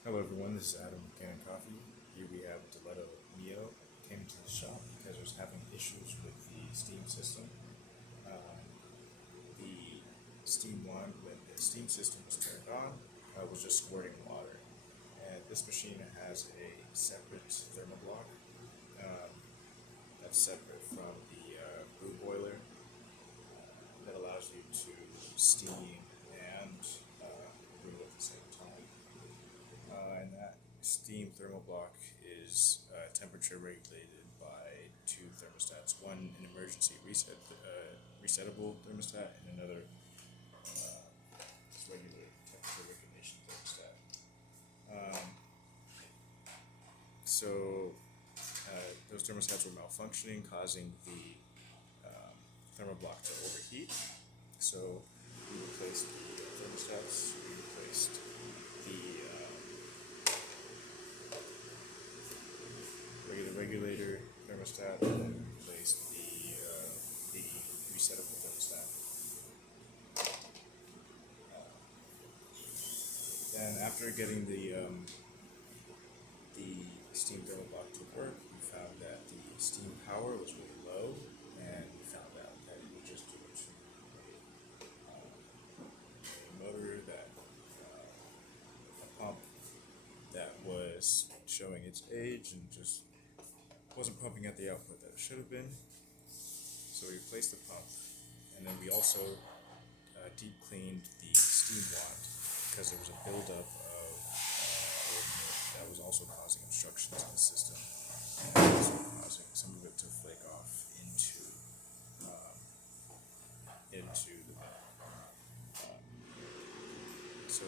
Hello everyone, this is Adam with Kanen Coffee. Here we have Diletta Mio. Came to the shop because I was having issues with the steam system. Uh, the steam wand, when the steam system was turned on, was just squirting water. And this machine has a separate thermoblock um, that's separate from the brew boiler that allows you to steam and brew at the same time. And that steam thermal block is temperature regulated by two thermostats. One an emergency resettable thermostat, and another regular temperature regulation thermostat. Um, those thermostats were malfunctioning, causing the thermal block to overheat. So we replaced the thermostats. We replaced the regular regulator thermostat, and then replaced the resettable thermostat. And after getting the steam thermal block to work, we found that the steam power was really low, and we found out that it was just due to a motor a pump that was showing its age and just wasn't pumping at the output that it should have been. So we replaced the pump, and then we also deep cleaned the steam wand because there was a buildup of that was also causing obstructions in the system, and also causing some of it to flake off um, into the so